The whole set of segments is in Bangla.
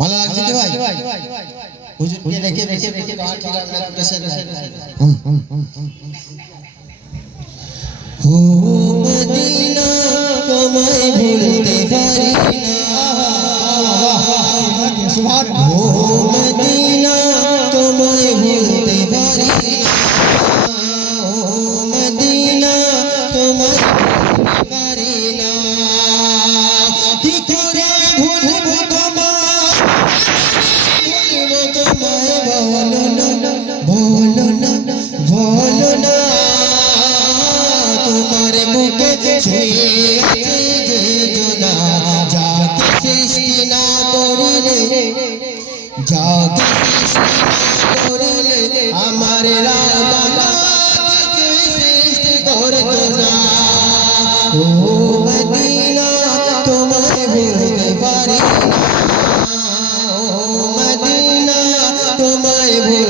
ভালো লাগছে কি ভাই? হুজুরকে রেখে রেখে রেখে গান গান লাগতেছে ও মদিনা তোমায় ভুলতে পারি না। সুবহান ও মদিনা যাকে সৃষ্টি না করিলে, যাকে সৃষ্টি না করিলে ও মদিনা, তোমায় ভুলতে পারি না। ও তোমায় ভুলতে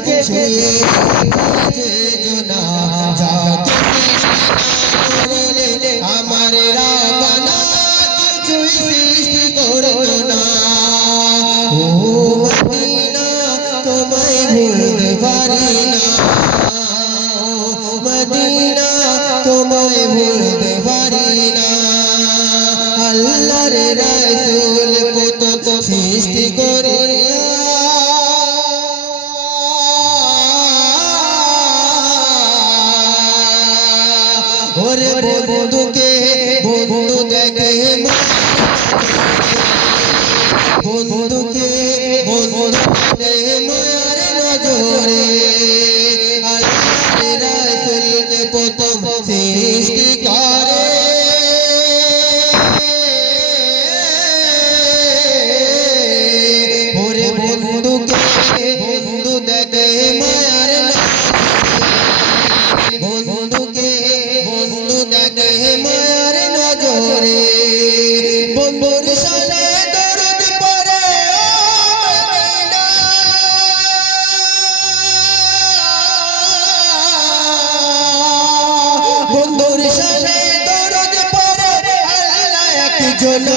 তোমায় ভুলতে পারি না। আল্লাহর রাসূল কত সৃষ্টি করিয়া। ওরে বন্ধুকে বন্ধু দেখে বন্ধুকে বন্ধু দেখে মায়ার সৃষ্টি ওরে বন্ধুকে বন্ধু দেখে মায়ার বন্ধুকে বন্ধু দেখে মায়ার আল্লাহ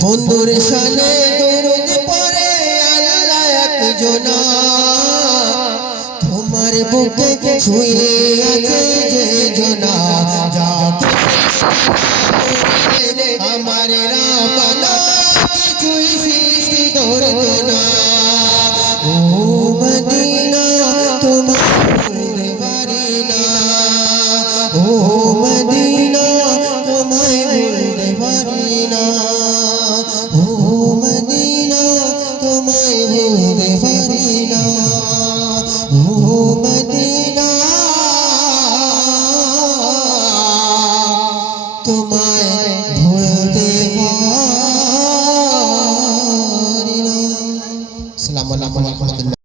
বন্ধুর সালে দরুদ পরে আল্লাহ একজন। তোমার বুকে ছুঁয়ে আছে যে জনা। যাকে তোমায়